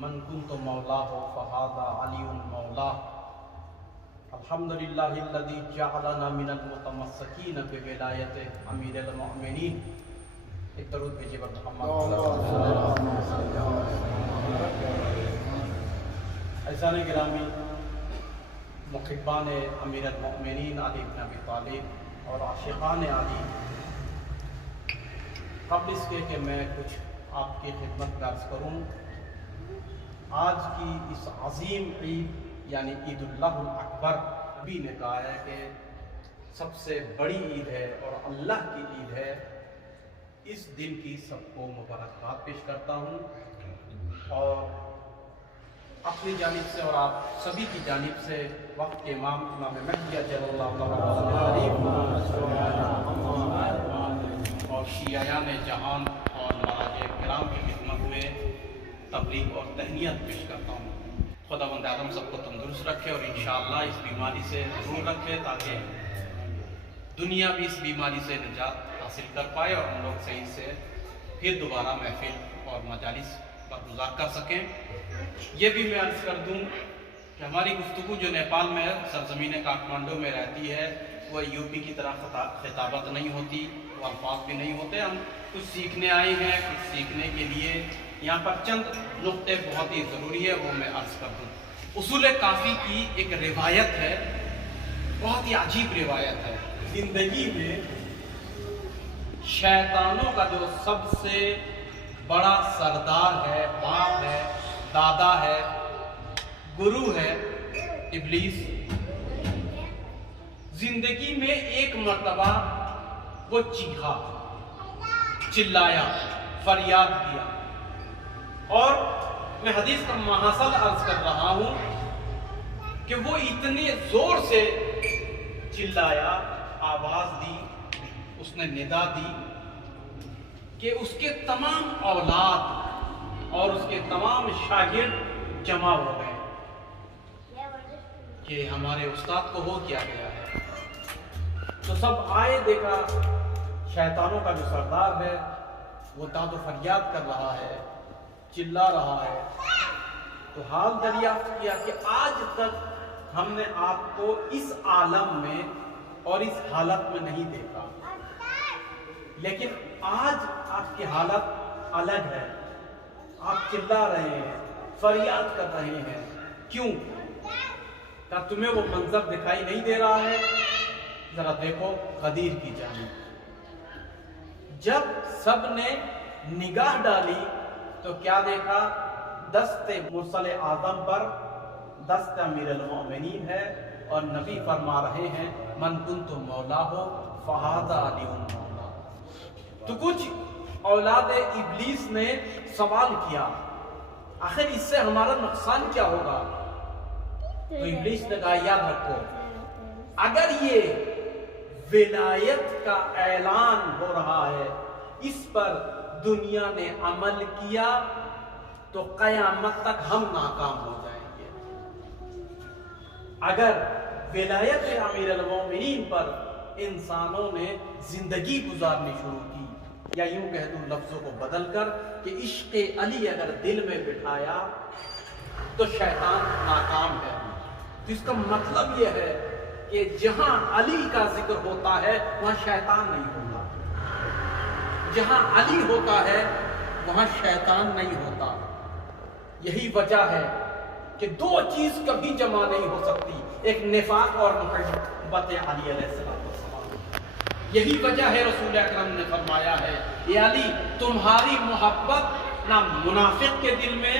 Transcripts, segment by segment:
من کنت مولاہ فہذا علی مولاہ الحمدللہ الذی جعلنا من المتمسکین بولایت امیر المؤمنین۔ ایک درود بھیجیے بر محمد۔ عزیزان گرامی، محبان امیر المؤمنین علی بن ابی طالب اور عاشقان علی، قبل اس کے کہ میں کچھ آپ کی خدمت میں عرض کروں، آج کی اس عظیم عید یعنی عید اللہ الاکبر، نبی نے کہا ہے کہ سب سے بڑی عید ہے اور اللہ کی عید ہے۔ اس دن کی سب کو مبارکباد پیش کرتا ہوں اور اپنی جانب سے اور آپ سبھی کی جانب سے وقت کے امام مہدی اجل اللہ اور شیعیان جہان اور مراجع کرام کی خدمت میں تبلیغ اور تہنیت پیش کرتا ہوں۔ خداوند عالم سب کو تندرست رکھے اور انشاءاللہ اس بیماری سے دور رکھے تاکہ دنیا بھی اس بیماری سے نجات حاصل کر پائے اور ہم لوگ صحیح سے پھر دوبارہ محفل اور مجالس برگزار کر سکیں۔ یہ بھی میں عرض کر دوں کہ ہماری گفتگو جو نیپال میں سرزمین کاٹمانڈو میں رہتی ہے وہ یو پی کی طرح خطابت نہیں ہوتی، وہ الفاظ بھی نہیں ہوتے۔ ہم کچھ سیکھنے آئے ہیں، کچھ سیکھنے کے لیے یہاں پر چند نقطے بہت ہی ضروری ہے، وہ میں عرض کر دوں۔ اصول کافی کی ایک روایت ہے، بہت ہی عجیب روایت ہے۔ زندگی میں شیطانوں کا جو سب سے بڑا سردار ہے، باپ ہے، دادا ہے، گرو ہے، ابلیس، زندگی میں ایک مرتبہ وہ چیخا، چلایا، فریاد کیا، اور میں حدیث کا محاصل عرض کر رہا ہوں کہ وہ اتنے زور سے چلایا، آواز دی، اس نے ندا دی کہ اس کے تمام اولاد اور اس کے تمام شاگرد جمع ہو گئے کہ ہمارے استاد کو ہو کیا گیا ہے۔ تو سب آئے، دیکھا شیطانوں کا جو سردار ہے وہ داد و فریاد کر رہا ہے، چلا رہا ہے۔ تو حال دریافت کیا کہ آج تک ہم نے آپ کو اس عالم میں اور اس حالت میں نہیں دیکھا، لیکن آج آپ کی حالت الگ ہے، آپ چلا رہے ہیں، فریاد کر رہے ہیں، کیوں؟ کیا تمہیں وہ منظر دکھائی نہیں دے رہا ہے؟ ذرا دیکھو غدیر کی جانب۔ جب سب نے نگاہ ڈالی تو کیا دیکھا؟ دست مرسل اعظم پر دست امیر المؤمنین ہے اور نبی فرما رہے ہیں من کنت مولاہ فہذا علی مولاہ۔ تو کچھ اولاد ابلیس نے سوال کیا آخر اس سے ہمارا نقصان کیا ہوگا؟ تو ابلیس نے کہا یاد رکھو، اگر یہ ولایت کا اعلان ہو رہا ہے، اس پر دنیا نے عمل کیا تو قیامت تک ہم ناکام ہو جائیں گے۔ اگر ولایت امیر المومنین پر انسانوں نے زندگی گزارنی شروع کی، یا یوں کہہ دوں لفظوں کو بدل کر کہ عشق علی اگر دل میں بٹھایا تو شیطان ناکام ہے۔ تو اس کا مطلب یہ ہے کہ جہاں علی کا ذکر ہوتا ہے وہاں شیطان نہیں ہوتا، جہاں علی ہوتا ہے وہاں شیطان نہیں ہوتا۔ یہی وجہ ہے کہ دو چیز کبھی جمع نہیں ہو سکتی، ایک نفاق اور محبت علی علیہ السلام۔ یہی وجہ ہے رسول اکرم نے فرمایا ہے اے علی تمہاری محبت نہ منافق کے دل میں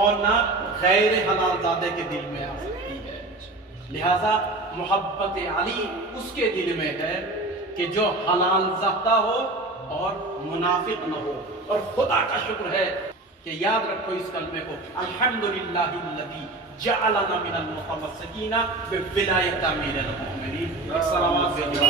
اور نہ غیر حلال زادے کے دل میں آ سکتی ہے، لہذا محبت علی اس کے دل میں ہے کہ جو حلال زادہ ہو اور منافق نہ ہو۔ اور خدا کا شکر ہے کہ یاد رکھو اس کلمے کو، الحمدللہ الذی جعلنا من المتمسکین بولایت امیر المؤمنین۔ السلام علیکم۔